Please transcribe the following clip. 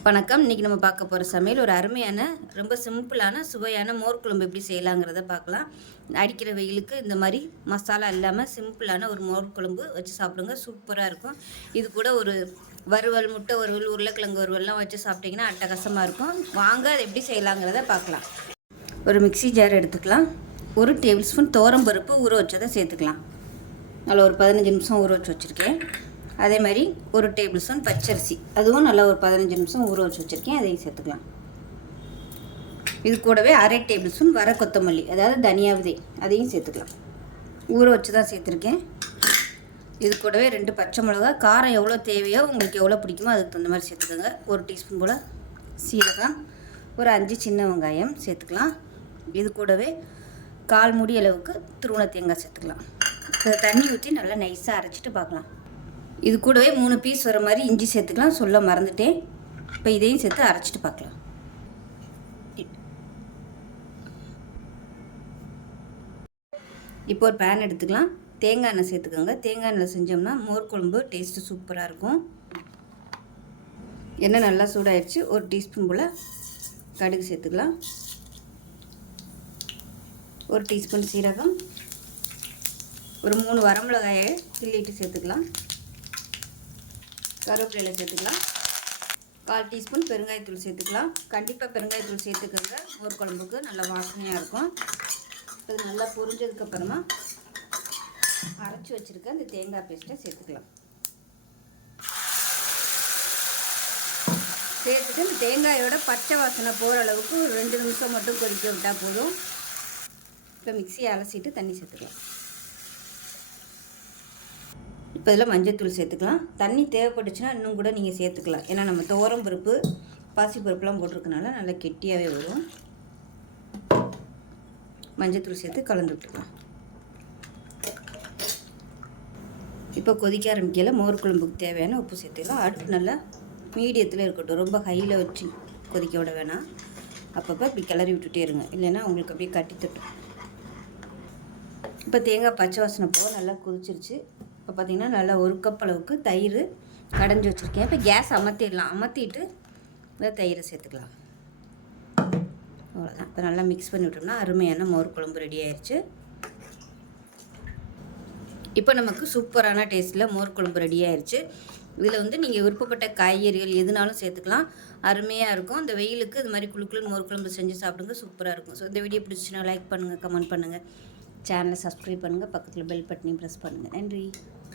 வணக்கம். இன்றைக்கி நம்ம பார்க்க போகிற சமையல் ஒரு அருமையான ரொம்ப சிம்பிளான சுவையான மோர் குழம்பு எப்படி செய்யலாங்கிறத பார்க்கலாம். அடிக்கிற வெயிலுக்கு இந்த மாதிரி மசாலா இல்லாமல் சிம்பிளான ஒரு மோர் குழம்பு வச்சு சாப்பிடுங்க, சூப்பராக இருக்கும். இது கூட ஒரு வறுவல், முட்டை வறுவல், உருளைக்கிழங்கு வறுவல்லாம் வச்சு சாப்பிட்டிங்கன்னா அட்டகாசமாக இருக்கும். வாங்க அதை எப்படி செய்யலாங்கிறத பார்க்கலாம். ஒரு மிக்ஸி ஜார் எடுத்துக்கலாம். 1 டேபிள் ஸ்பூன் துவரம்பருப்பு ஊற வச்சதை சேர்த்துக்கலாம். அதில் ஒரு 15 நிமிஷம் ஊற வச்சு வச்சுருக்கேன். அதே மாதிரி 1 டேபிள் ஸ்பூன் பச்சரிசி, அதுவும் நல்லா ஒரு 15 நிமிஷம் ஊற வச்சு வச்சுருக்கேன், அதையும் சேர்த்துக்கலாம். இது கூடவே 1/2 டேபிள் ஸ்பூன் வர கொத்தமல்லி, அதாவது தனியா விதை, அதையும் சேர்த்துக்கலாம். ஊற வச்சு தான் சேர்த்துருக்கேன். இது கூடவே 2 பச்சை மிளகா, காரம் எவ்வளோ தேவையோ உங்களுக்கு எவ்வளோ பிடிக்குமோ அதுக்கு தகுந்த மாதிரி சேர்த்துக்கோங்க. 1 டீஸ்பூன் போல் சீரகம், ஒரு 5 சின்ன வெங்காயம் சேர்த்துக்கலாம். இது கூடவே 1/4 மூடி அளவுக்கு துருவன தேங்காய் சேர்த்துக்கலாம். தண்ணி ஊற்றி நல்லா நைஸாக அரைச்சிட்டு பார்க்கலாம். இது கூடவே 3 பீஸ் வர மாதிரி இஞ்சி சேர்த்துக்கலாம், சொல்ல மறந்துட்டேன். இப்போ இதையும் சேர்த்து அரைச்சிட்டு பார்க்கலாம். இப்போ ஒரு பேன் எடுத்துக்கலாம். தேங்காய் எண்ணெய் சேர்த்துக்கோங்க. தேங்காய் எண்ணெய் செஞ்சோம்னா மோர் குழம்பு டேஸ்ட்டு சூப்பராக இருக்கும். எண்ணெய் நல்லா சூடாயிடுச்சு. 1 டீஸ்பூன் போல் கடுகு சேர்த்துக்கலாம். 1 டீஸ்பூன் சீரகம், ஒரு 3 வரமிளகாயை கிள்ளிட்டு சேர்த்துக்கலாம். கருவேப்பிலை சேர்த்துக்கலாம். 1/4 டீஸ்பூன் பெருங்காயத்தூள் சேர்த்துக்கலாம். கண்டிப்பாக பெருங்காயத்தூள் சேர்த்துக்கோங்க, மோர் குழம்புக்கு நல்ல வாசனையாக இருக்கும். அது நல்லா பொரிஞ்சதுக்கப்புறமா அரைச்சி வச்சுருக்க அந்த தேங்காய் பேஸ்ட்டை சேர்த்துக்கலாம். சேர்த்துட்டு இந்த தேங்காயோட பச்சை வாசனை போகிற அளவுக்கு ஒரு 2 நிமிஷம் மட்டும் கொதிக்க விட்டால் போதும். இப்போ மிக்சியை அலசிட்டு தண்ணி சேர்த்துக்கலாம். இப்போ இதில் மஞ்சள்தூள் சேர்த்துக்கலாம். தண்ணி தேவைப்பட்டுச்சுன்னா இன்னும் கூட நீங்கள் சேர்த்துக்கலாம். ஏன்னா நம்ம துவரம் பருப்பு, பாசிப்பருப்புலாம் போட்டிருக்கனால நல்லா கெட்டியாகவே வரும். மஞ்சள்தூள் சேர்த்து கலந்து விட்டுக்கலாம். இப்போ கொதிக்க ஆரம்பிக்கல மோர் குழம்புக்கு தேவையான உப்பு சேர்த்துக்கலாம். அடுப்பு நல்லா மீடியத்தில் இருக்கட்டும், ரொம்ப ஹையில் வச்சு கொதிக்க விட வேணாம். அப்பப்போ இப்படி கிளறி விட்டுட்டே இருங்க, இல்லைன்னா உங்களுக்கு அப்படியே கட்டி தட்டும். இப்போ தேங்காய் பச்சை வாசனை போக நல்லா கொதிச்சிருச்சு. இப்போ பார்த்திங்கன்னா நல்லா 1 கப் அளவுக்கு தயிர் கடைஞ்சி வச்சுருக்கேன். இப்போ கேஸ் அமர்த்திடலாம். அமர்த்திட்டு இந்த தயிரை சேர்த்துக்கலாம். அவ்வளோதான். இப்போ நல்லா மிக்ஸ் பண்ணி விட்டோம்னா அருமையான மோர் குழம்பு ரெடி ஆயிடுச்சு. இப்போ நமக்கு சூப்பரான டேஸ்ட்டில் மோர் குழம்பு ரெடி ஆயிடுச்சு. இதில் நீங்கள் விருப்பப்பட்ட காய்கறிகள் எதுனாலும் சேர்த்துக்கலாம், அருமையாக இருக்கும். இந்த வெயிலுக்கு இது மாதிரி குழுக்குன்னு மோர் குழம்பு செஞ்சு சாப்பிடுங்க, சூப்பராக இருக்கும். ஸோ இந்த வீடியோ பிடிச்சிச்சுன்னா லைக் பண்ணுங்கள், கமெண்ட் பண்ணுங்கள், சேனலை சப்ஸ்கிரைப் பண்ணுங்கள், பக்கத்தில் பெல் பட்டனையும் ப்ரெஸ் பண்ணுங்கள். நன்றி.